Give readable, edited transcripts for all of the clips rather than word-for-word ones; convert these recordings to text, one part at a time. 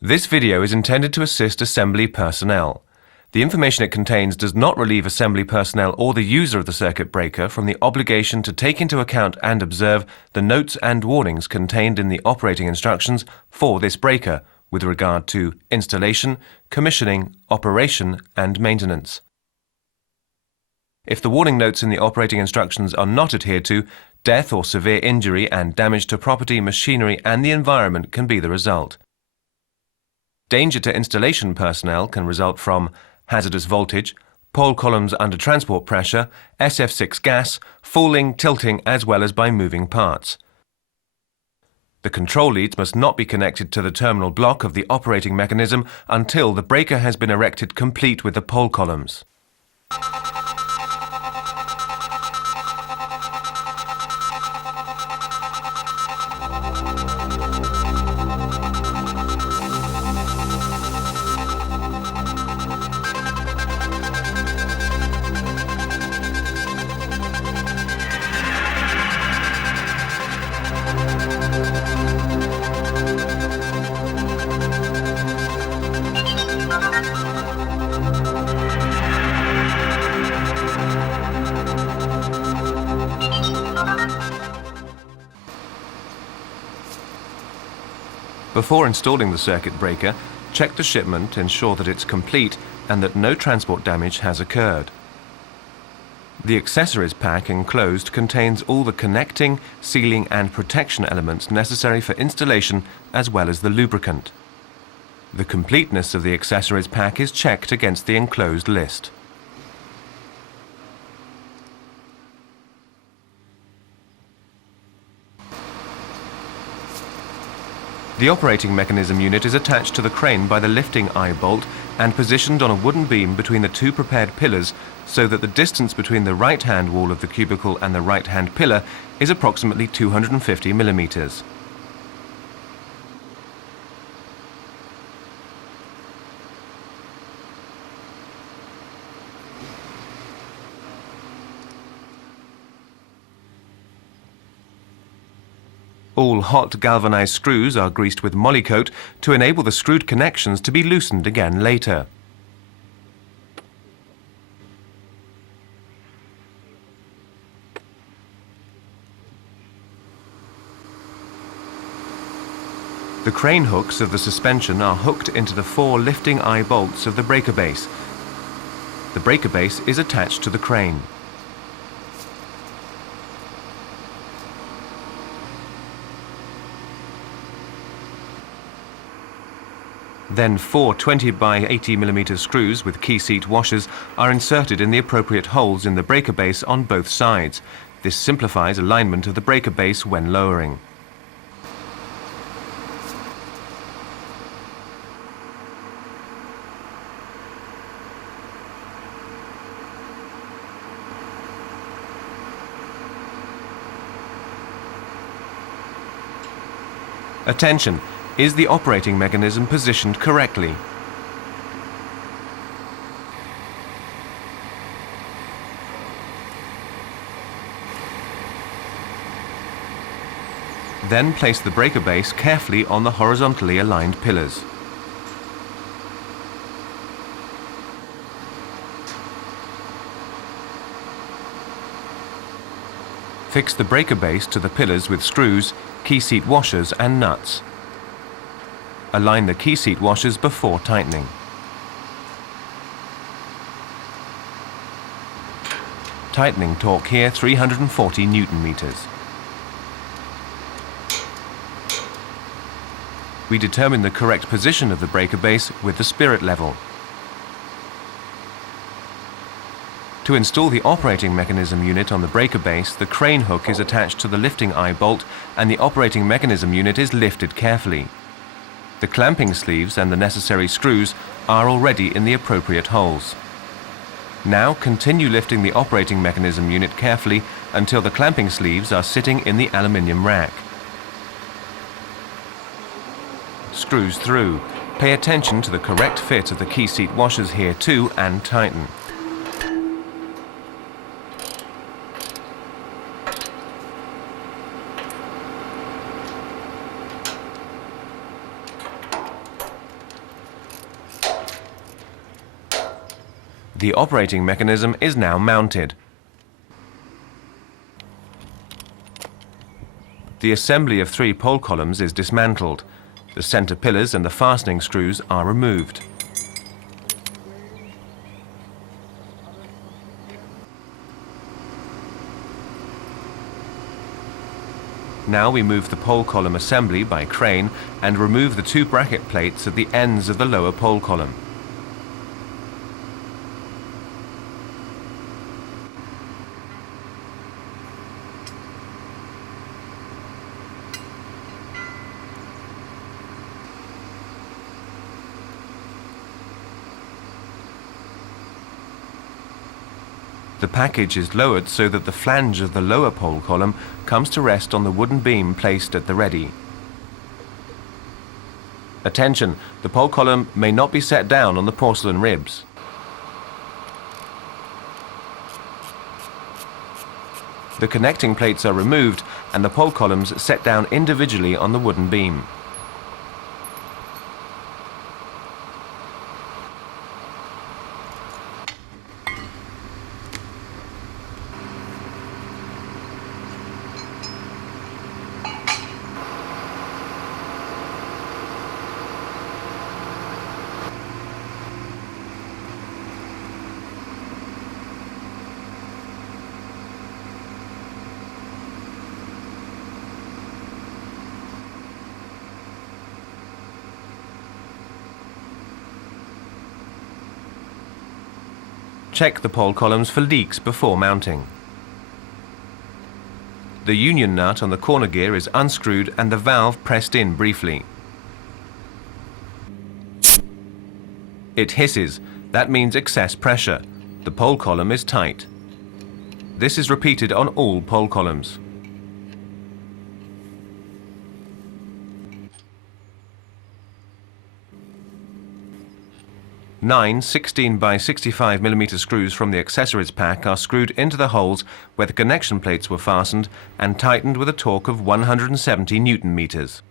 This video is intended to assist assembly personnel. The information it contains does not relieve assembly personnel or the user of the circuit breaker from the obligation to take into account and observe the notes and warnings contained in the operating instructions for this breaker with regard to installation, commissioning, operation and maintenance. If the warning notes in the operating instructions are not adhered to, death or severe injury and damage to property, machinery and the environment can be the result. Danger to installation personnel can result from hazardous voltage, pole columns under transport pressure, SF6 gas, falling, tilting, as well as by moving parts. The control leads must not be connected to the terminal block of the operating mechanism until the breaker has been erected complete with the pole columns. Before installing the circuit breaker, check the shipment, ensure that it's complete and that no transport damage has occurred. The accessories pack enclosed contains all the connecting, sealing and protection elements necessary for installation as well as the lubricant. The completeness of the accessories pack is checked against the enclosed list. The operating mechanism unit is attached to the crane by the lifting eye bolt and positioned on a wooden beam between the two prepared pillars so that the distance between the right-hand wall of the cubicle and the right-hand pillar is approximately 250 millimeters. All hot galvanized screws are greased with molycoat to enable the screwed connections to be loosened again later. The crane hooks of the suspension are hooked into the four lifting eye bolts of the breaker base. The breaker base is attached to the crane. Then four 20 by 80 mm screws with key seat washers are inserted in the appropriate holes in the breaker base on both sides. This simplifies alignment of the breaker base when lowering. Attention! Is the operating mechanism positioned correctly? Then place the breaker base carefully on the horizontally aligned pillars. Fix the breaker base to the pillars with screws, key seat washers and nuts. Align the key seat washers before tightening. Tightening torque here 340 Newton meters. We determine the correct position of the breaker base with the spirit level. To install the operating mechanism unit on the breaker base, the crane hook is attached to the lifting eye bolt and the operating mechanism unit is lifted carefully. The clamping sleeves and the necessary screws are already in the appropriate holes. Now continue lifting the operating mechanism unit carefully until the clamping sleeves are sitting in the aluminium rack. Screws through. Pay attention to the correct fit of the key seat washers here too and tighten. The operating mechanism is now mounted. The assembly of 3 pole columns is dismantled. The center pillars and the fastening screws are removed. Now we move the pole column assembly by crane and remove the 2 bracket plates at the ends of the lower pole column. The package is lowered so that the flange of the lower pole column comes to rest on the wooden beam placed at the ready. Attention, the pole column may not be set down on the porcelain ribs. The connecting plates are removed and the pole columns set down individually on the wooden beam. Check the pole columns for leaks before mounting. The union nut on the corner gear is unscrewed and the valve pressed in briefly. It hisses. That means excess pressure. The pole column is tight. This is repeated on all pole columns. Nine 16 by 65 mm screws from the accessories pack are screwed into the holes where the connection plates were fastened and tightened with a torque of 170 Newton meters.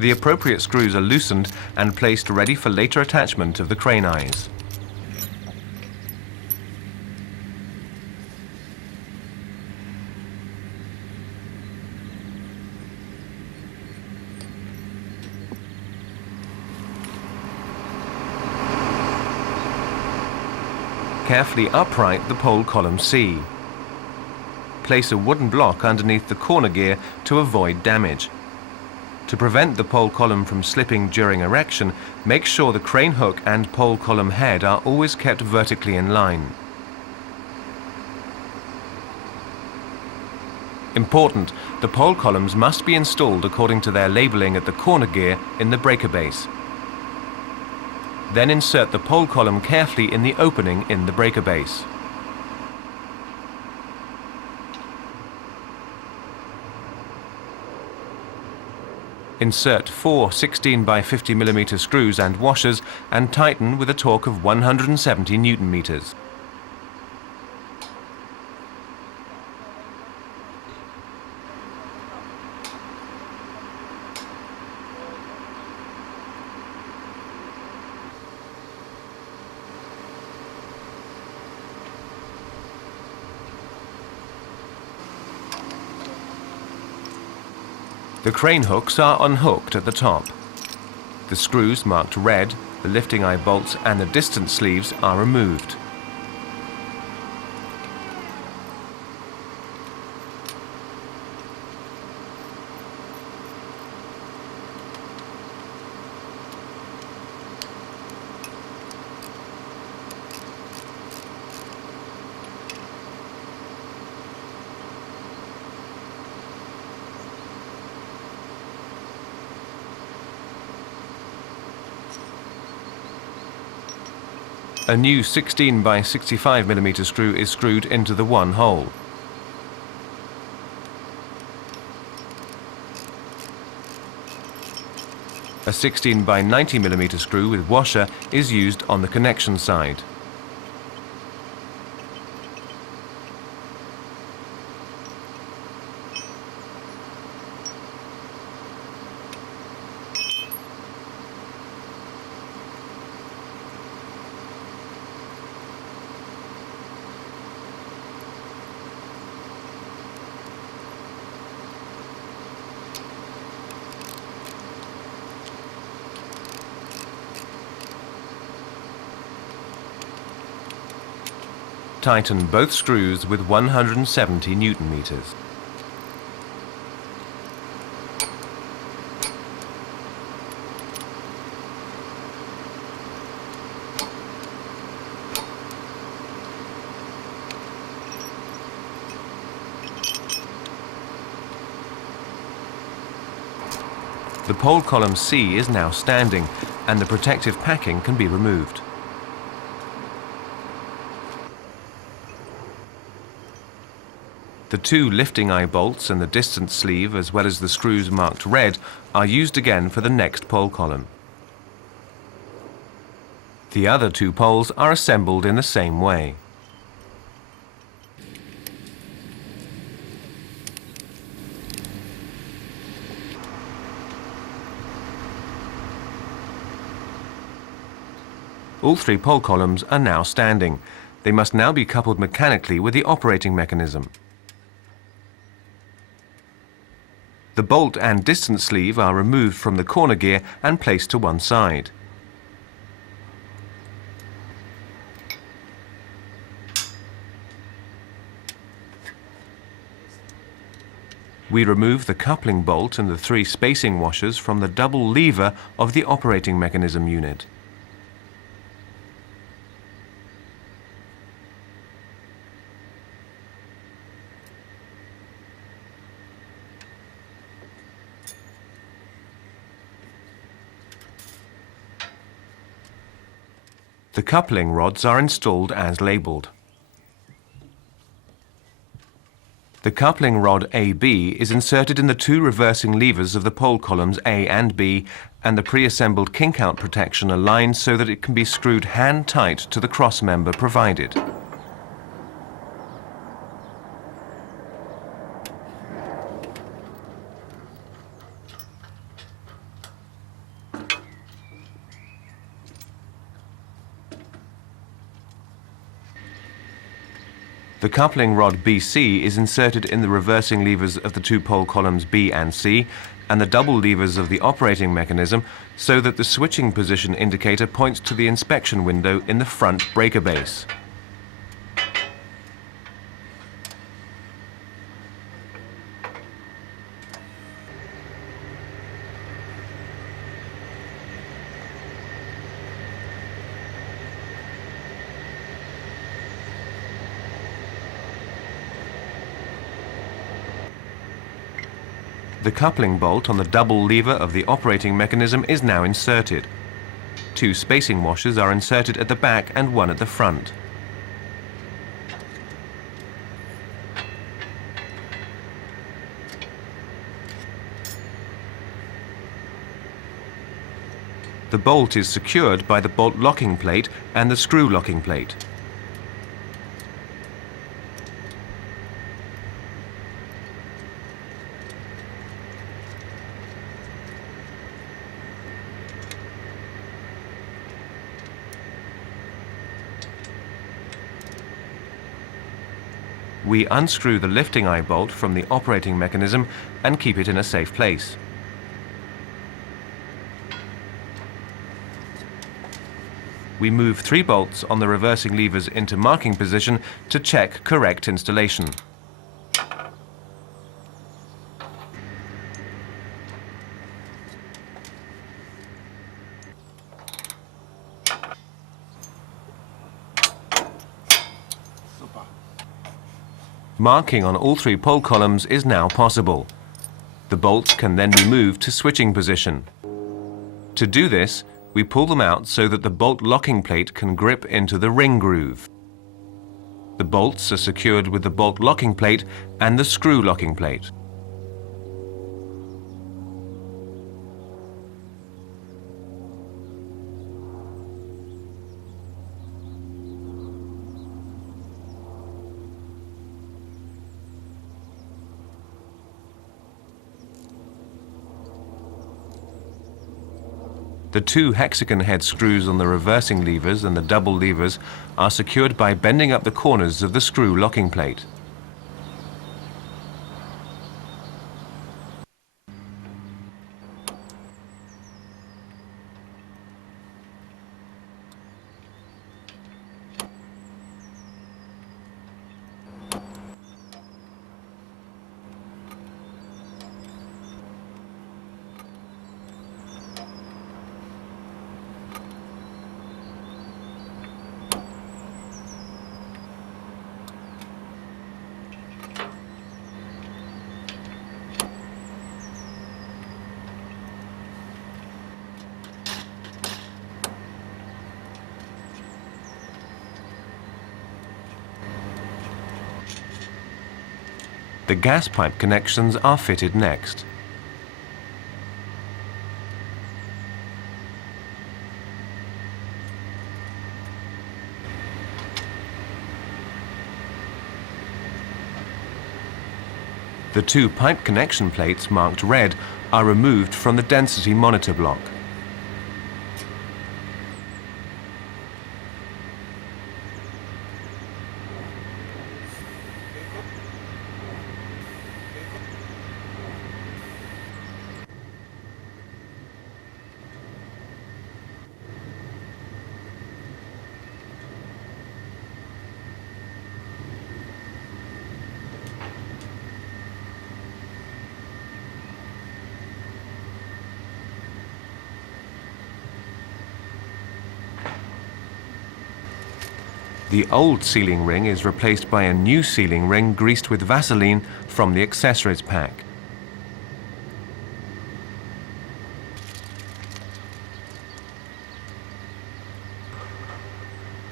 The appropriate screws are loosened and placed ready for later attachment of the crane eyes. Carefully upright the pole column C. Place a wooden block underneath the corner gear to avoid damage. To prevent the pole column from slipping during erection, make sure the crane hook and pole column head are always kept vertically in line. Important, the pole columns must be installed according to their labeling at the corner gear in the breaker base. Then insert the pole column carefully in the opening in the breaker base. Insert 4 16 by 50 mm screws and washers and tighten with a torque of 170 Newton meters. The crane hooks are unhooked at the top. The screws marked red, the lifting eye bolts and the distance sleeves are removed. A new 16 by 65 mm screw is screwed into the one hole. A 16 by 90 mm screw with washer is used on the connection side. Tighten both screws with 170 Newton meters. The pole column C is now standing, and the protective packing can be removed. The two lifting eye bolts and the distance sleeve, as well as the screws marked red, are used again for the next pole column. The other two poles are assembled in the same way. All three pole columns are now standing. They must now be coupled mechanically with the operating mechanism. The bolt and distance sleeve are removed from the corner gear and placed to one side. We remove the coupling bolt and the three spacing washers from the double lever of the operating mechanism unit. The coupling rods are installed as labelled. The coupling rod AB is inserted in the two reversing levers of the pole columns A and B, and the pre-assembled kink-out protection aligned so that it can be screwed hand-tight to the cross member provided. The coupling rod BC is inserted in the reversing levers of the two pole columns B and C and the double levers of the operating mechanism so that the switching position indicator points to the inspection window in the front breaker base. The coupling bolt on the double lever of the operating mechanism is now inserted. Two spacing washers are inserted at the back and one at the front. The bolt is secured by the bolt locking plate and the screw locking plate. We unscrew the lifting eye bolt from the operating mechanism and keep it in a safe place. We move three bolts on the reversing levers into marking position to check correct installation. Marking on all three pole columns is now possible. The bolts can then be moved to switching position. To do this, we pull them out so that the bolt locking plate can grip into the ring groove. The bolts are secured with the bolt locking plate and the screw locking plate. The two hexagon head screws on the reversing levers and the double levers are secured by bending up the corners of the screw locking plate. The gas pipe connections are fitted next. The two pipe connection plates marked red are removed from the density monitor block. The old sealing ring is replaced by a new sealing ring greased with Vaseline from the accessories pack.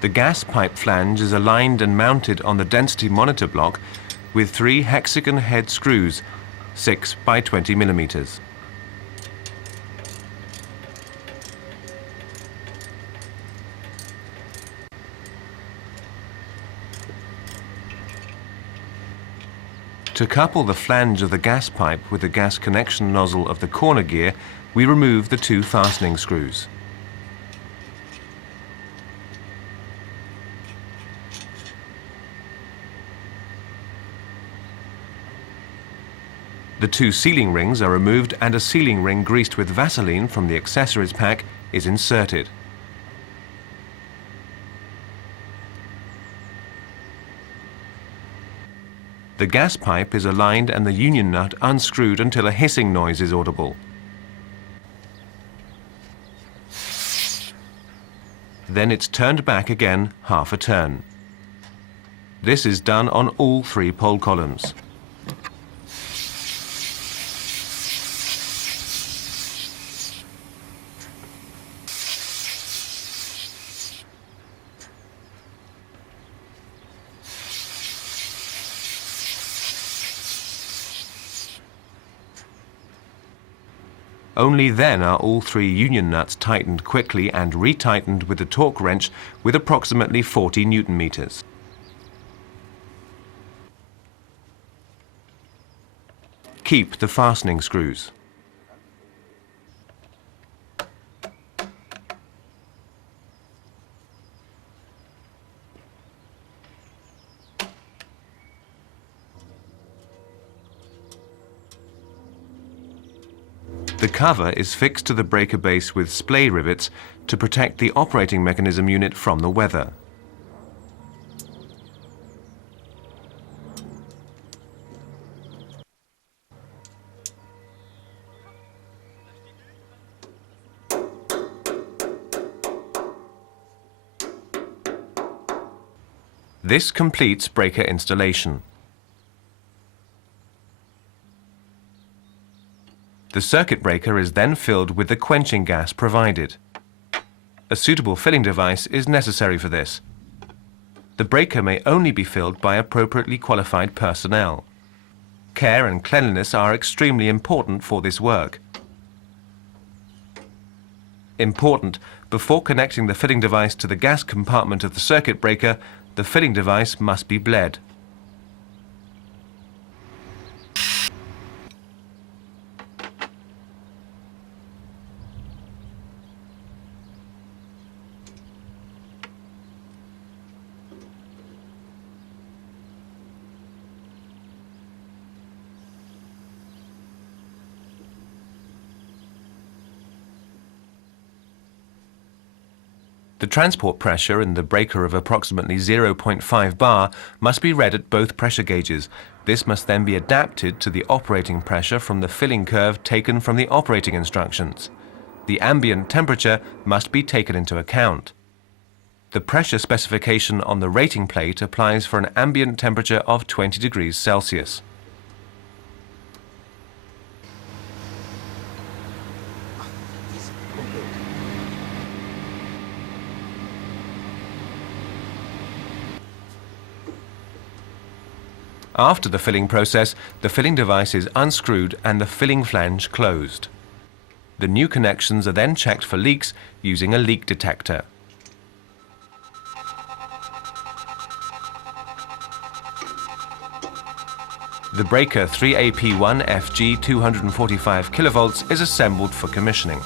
The gas pipe flange is aligned and mounted on the density monitor block with 3 hexagon head screws, 6 by 20 millimeters. To couple the flange of the gas pipe with the gas connection nozzle of the corner gear, we remove the 2 fastening screws. The 2 sealing rings are removed and a sealing ring greased with Vaseline from the accessories pack is inserted. The gas pipe is aligned and the union nut unscrewed until a hissing noise is audible. Then it's turned back again half a turn. This is done on all 3 pole columns. Only then are all 3 union nuts tightened quickly and retightened with the torque wrench with approximately 40 Newton meters. Keep the fastening screws. The cover is fixed to the breaker base with splay rivets to protect the operating mechanism unit from the weather. This completes breaker installation. The circuit breaker is then filled with the quenching gas provided. A suitable filling device is necessary for this. The breaker may only be filled by appropriately qualified personnel. Care and cleanliness are extremely important for this work. Important, before connecting the filling device to the gas compartment of the circuit breaker, the filling device must be bled. The transport pressure in the breaker of approximately 0.5 bar must be read at both pressure gauges. This must then be adapted to the operating pressure from the filling curve taken from the operating instructions. The ambient temperature must be taken into account. The pressure specification on the rating plate applies for an ambient temperature of 20 degrees Celsius. After the filling process, the filling device is unscrewed and the filling flange closed. The new connections are then checked for leaks using a leak detector. The breaker 3AP1FG-245 kV is assembled for commissioning.